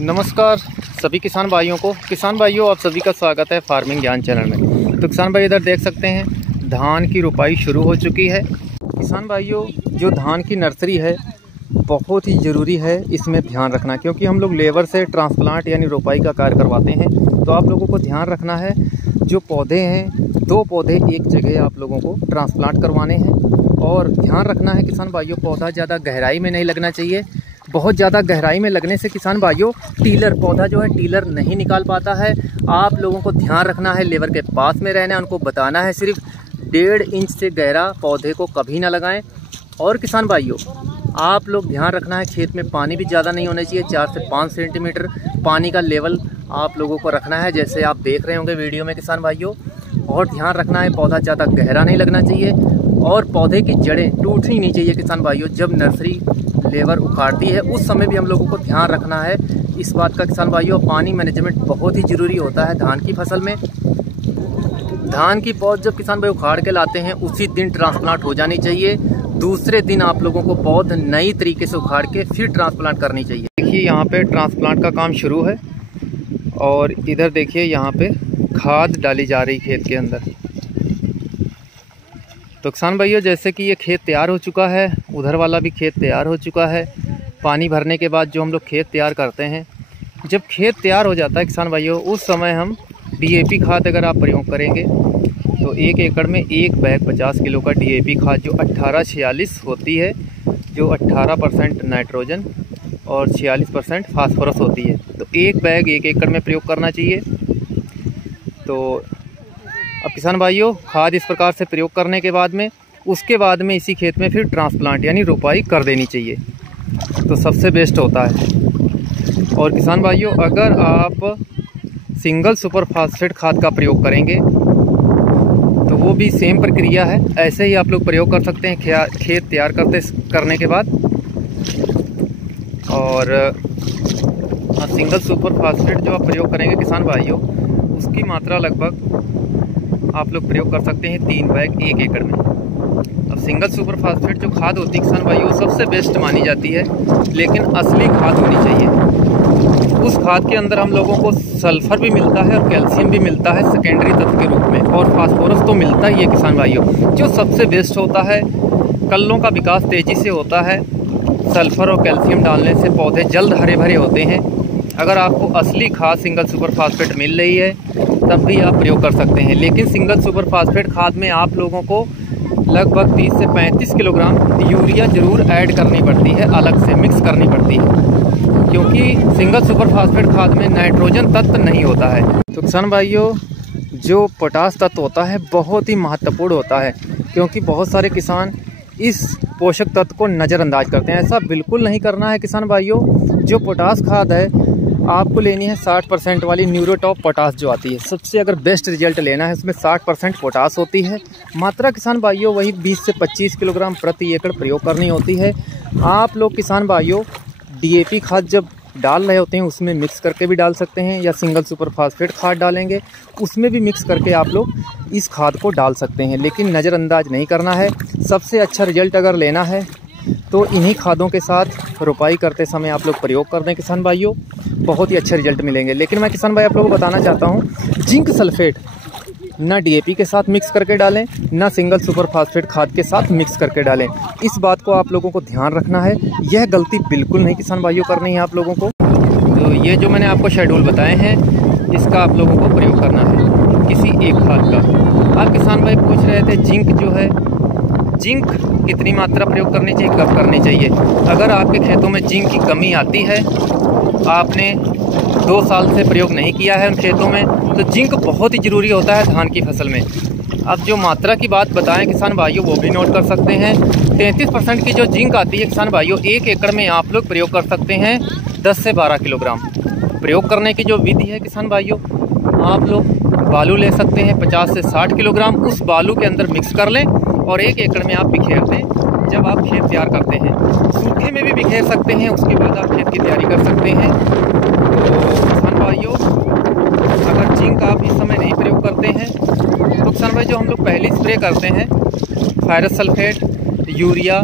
नमस्कार सभी किसान भाइयों आप सभी का स्वागत है फार्मिंग ज्ञान चैनल में। तो किसान भाई इधर देख सकते हैं धान की रुपाई शुरू हो चुकी है। किसान भाइयों जो धान की नर्सरी है बहुत ही ज़रूरी है, इसमें ध्यान रखना, क्योंकि हम लोग लेबर से ट्रांसप्लांट यानी रुपाई का कार्य करवाते हैं। तो आप लोगों को ध्यान रखना है, जो पौधे हैं 2 पौधे एक जगह आप लोगों को ट्रांसप्लांट करवाने हैं। और ध्यान रखना है किसान भाइयों, पौधा ज़्यादा गहराई में नहीं लगना चाहिए। बहुत ज़्यादा गहराई में लगने से किसान भाइयों पौधा जो है टीलर नहीं निकाल पाता है। आप लोगों को ध्यान रखना है, लेबर के पास में रहना है, उनको बताना है सिर्फ 1.5 इंच से गहरा पौधे को कभी ना लगाएं। और किसान भाइयों आप लोग ध्यान रखना है, खेत में पानी भी ज़्यादा नहीं होना चाहिए। 4 से 5 सेंटीमीटर पानी का लेवल आप लोगों को रखना है, जैसे आप देख रहे होंगे वीडियो में किसान भाइयों। और ध्यान रखना है पौधा ज़्यादा गहरा नहीं लगना चाहिए और पौधे की जड़ें टूटनी नहीं चाहिए किसान भाइयों। जब नर्सरी लेबर उखाड़ती है उस समय भी हम लोगों को ध्यान रखना है इस बात का किसान भाइयों। पानी मैनेजमेंट बहुत ही ज़रूरी होता है धान की फसल में। धान की पौध जब किसान भाई उखाड़ के लाते हैं उसी दिन ट्रांसप्लांट हो जानी चाहिए। दूसरे दिन आप लोगों को पौध नई तरीके से उखाड़ के फिर ट्रांसप्लांट करनी चाहिए। देखिए यहाँ पे ट्रांसप्लांट का काम शुरू है और इधर देखिए यहाँ पे खाद डाली जा रही खेत के अंदर। तो किसान भाइयों जैसे कि ये खेत तैयार हो चुका है, उधर वाला भी खेत तैयार हो चुका है। पानी भरने के बाद जो हम लोग खेत तैयार करते हैं, जब खेत तैयार हो जाता है किसान भाइयों उस समय हम DAP खाद अगर आप प्रयोग करेंगे तो 1 एकड़ में 1 बैग 50 किलो का DAP खाद जो 1846 होती है, जो 18% नाइट्रोजन और 46% फास्फोरस होती है, तो 1 बैग 1 एकड़ में प्रयोग करना चाहिए। तो अब किसान भाइयों खाद इस प्रकार से प्रयोग करने के बाद में उसके बाद में इसी खेत में फिर ट्रांसप्लांट यानी रुपाई कर देनी चाहिए, तो सबसे बेस्ट होता है। और किसान भाइयों अगर आप सिंगल सुपर फास्फेट खाद का प्रयोग करेंगे तो वो भी सेम प्रक्रिया है, ऐसे ही आप लोग प्रयोग कर सकते हैं खेत तैयार करने के बाद। और सिंगल सुपर फास्फेट जो आप प्रयोग करेंगे किसान भाइयों उसकी मात्रा लगभग आप लोग प्रयोग कर सकते हैं 3 बैग 1 एकड़ में। अब सिंगल सुपर फास्फेट जो खाद होती है किसान भाइयों सबसे बेस्ट मानी जाती है, लेकिन असली खाद होनी चाहिए। उस खाद के अंदर हम लोगों को सल्फर भी मिलता है और कैल्शियम भी मिलता है सेकेंडरी तत्व के रूप में, और फास्फोरस तो मिलता ही है किसान भाइयों। जो सबसे बेस्ट होता है, कल्लों का विकास तेज़ी से होता है। सल्फर और कैल्शियम डालने से पौधे जल्द हरे भरे होते हैं। अगर आपको असली खाद सिंगल सुपर फास्फेट मिल रही है तब भी आप प्रयोग कर सकते हैं, लेकिन सिंगल सुपर फास्फेट खाद में आप लोगों को लगभग 30 से 35 किलोग्राम यूरिया ज़रूर ऐड करनी पड़ती है, अलग से मिक्स करनी पड़ती है, क्योंकि सिंगल सुपर फास्फेट खाद में नाइट्रोजन तत्व नहीं होता है। तो किसान भाइयों जो पोटास तत्व होता है बहुत ही महत्वपूर्ण होता है, क्योंकि बहुत सारे किसान इस पोषक तत्व को नज़रअंदाज करते हैं। ऐसा बिल्कुल नहीं करना है किसान भाइयों। जो पोटास खाद है आपको लेनी है 60% वाली न्यूरोटॉप पोटास जो आती है, सबसे अगर बेस्ट रिजल्ट लेना है उसमें 60% पोटास होती है। मात्रा किसान भाइयों वही 20 से 25 किलोग्राम प्रति एकड़ प्रयोग करनी होती है। आप लोग किसान भाइयों DAP खाद जब डाल रहे होते हैं उसमें मिक्स करके भी डाल सकते हैं, या सिंगल सुपर फास्फेट खाद डालेंगे उसमें भी मिक्स करके आप लोग इस खाद को डाल सकते हैं, लेकिन नज़रअंदाज नहीं करना है। सबसे अच्छा रिजल्ट अगर लेना है तो इन्हीं खादों के साथ रुपाई करते समय आप लोग प्रयोग कर दें किसान भाइयों, बहुत ही अच्छे रिजल्ट मिलेंगे। लेकिन मैं किसान भाई आप लोगों को बताना चाहता हूँ, जिंक सल्फेट ना DAP के साथ मिक्स करके डालें, ना सिंगल सुपर फास्फेट खाद के साथ मिक्स करके डालें। इस बात को आप लोगों को ध्यान रखना है, यह गलती बिल्कुल नहीं किसान भाइयों करनी है आप लोगों को। तो ये जो मैंने आपको शेड्यूल बताए हैं इसका आप लोगों को प्रयोग करना है किसी एक खाद का। आप किसान भाई पूछ रहे थे जिंक जो है, जिंक कितनी मात्रा प्रयोग करनी चाहिए, कब करनी चाहिए। अगर आपके खेतों में जिंक की कमी आती है, आपने 2 साल से प्रयोग नहीं किया है उन खेतों में, तो जिंक बहुत ही ज़रूरी होता है धान की फसल में। अब जो मात्रा की बात बताएं किसान भाइयों वो भी नोट कर सकते हैं। 33% की जो जिंक आती है किसान भाइयों 1 एकड़ में आप लोग प्रयोग कर सकते हैं 10 से 12 किलोग्राम। प्रयोग करने की जो विधि है किसान भाइयों, आप लोग बालू ले सकते हैं 50 से 60 किलोग्राम, उस बालू के अंदर मिक्स कर लें और 1 एकड़ में आप बिखेर दें जब आप खेत तैयार करते हैं। सूखे में भी बिखेर सकते हैं, उसके बाद आप खेत की तैयारी कर सकते हैं। तो किसान भाइयों अगर जिंक आप इस समय नहीं प्रयोग करते हैं तो किसान भाई जो हम लोग पहले स्प्रे करते हैं फेरस सल्फेट, यूरिया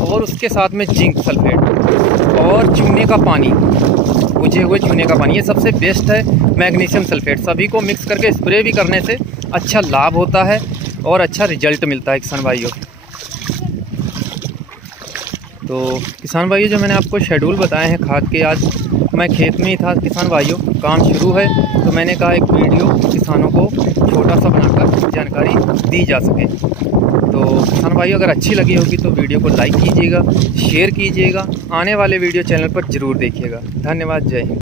और उसके साथ में जिंक सल्फेट और चूने का पानी, बुझे हुए चूने का पानी, ये सबसे बेस्ट है। मैग्नीशियम सल्फेट सभी को मिक्स करके स्प्रे भी करने से अच्छा लाभ होता है और अच्छा रिजल्ट मिलता है किसान भाइयों। तो किसान भाइयों, जो मैंने आपको शेड्यूल बताए हैं खाद के, आज मैं खेत में ही था किसान भाइयों, काम शुरू है तो मैंने कहा एक वीडियो किसानों को छोटा सा बनाकर जानकारी दी जा सके। तो किसान भाइयों, अगर अच्छी लगी होगी तो वीडियो को लाइक कीजिएगा, शेयर कीजिएगा, आने वाले वीडियो चैनल पर ज़रूर देखिएगा। धन्यवाद, जय हिंद।